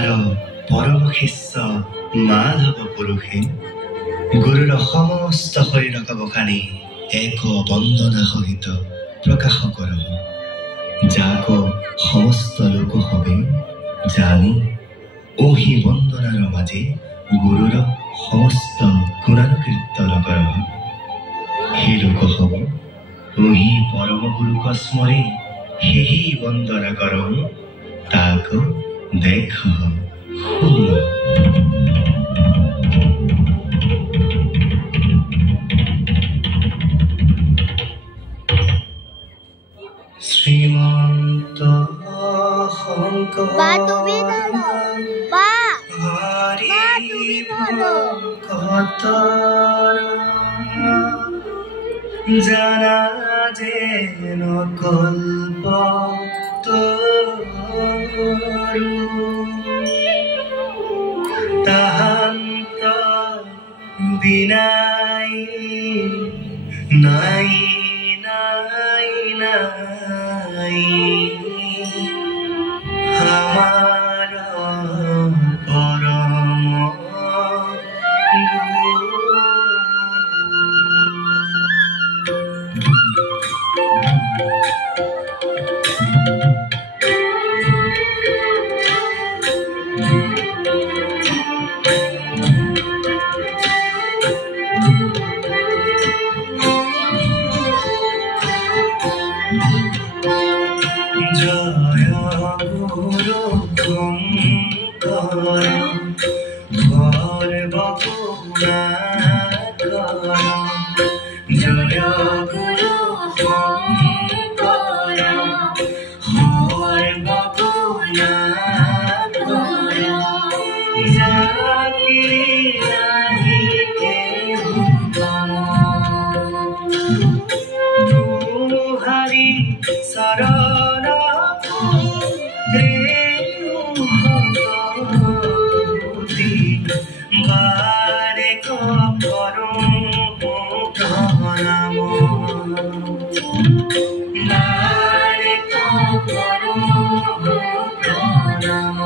তাহাৰ পৰম শিষ্য মাধৱ পুৰুষে গুৰুৰ সমস্ত শৰীৰক বখানি এক বন্দনা সহিত প্ৰকাশ কৰ, যাক সমস্ত লোক হবে জানি ওহি বন্দনাৰ মাজে গুৰুৰ সমস্ত গুণানুকীৰ্তন কৰ। হে লোকসব ওহি পৰম গুৰুক স্মৰি সেহি বন্দনা কৰ, তাক দেখ শুন। শ্ৰীমন্ত শঙ্কৰ জানা যেন কল্প তাহান্ত বিনাই নাই নাই নাই আমাৰ পৰম জয় গুৰু শঙ্কৰ সৰ্বগুণাকৰ, জয় গুৰু শঙ্কৰ সৰ্বগুণাকৰ, জাতি নাহি কেহু তম, তুহারি শরণ বারে করুণ প্রণাম, বারে করুণ প্রণাম।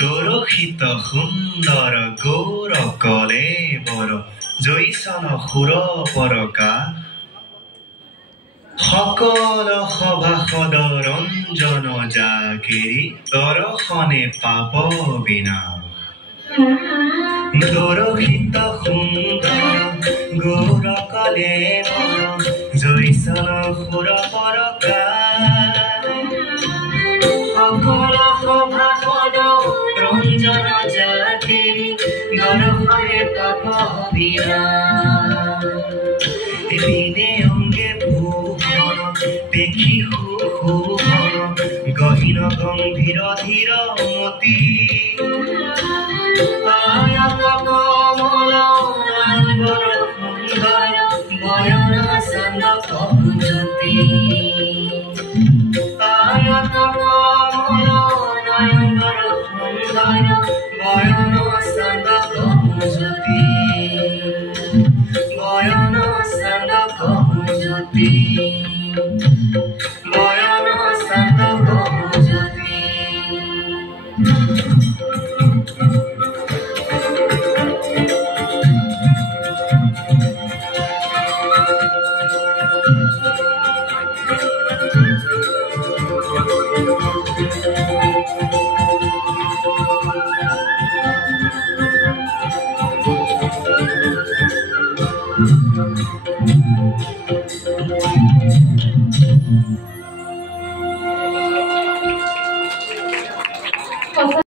দোরশিত সুন্দর গৌর কলে বর জৈসন সুর পরকা, সকল সভাসদ ৰঞ্জন জাকেৰি দৰ্শনে পাব বিনা। দোৰশিত সুন্দৰ গৌৰ কলে বৰ জৈসন সুৰ পৰকা, সকল সভাসদ ৰঞ্জন জাকেৰি দৰ্শনে পাব বিনা। দিনে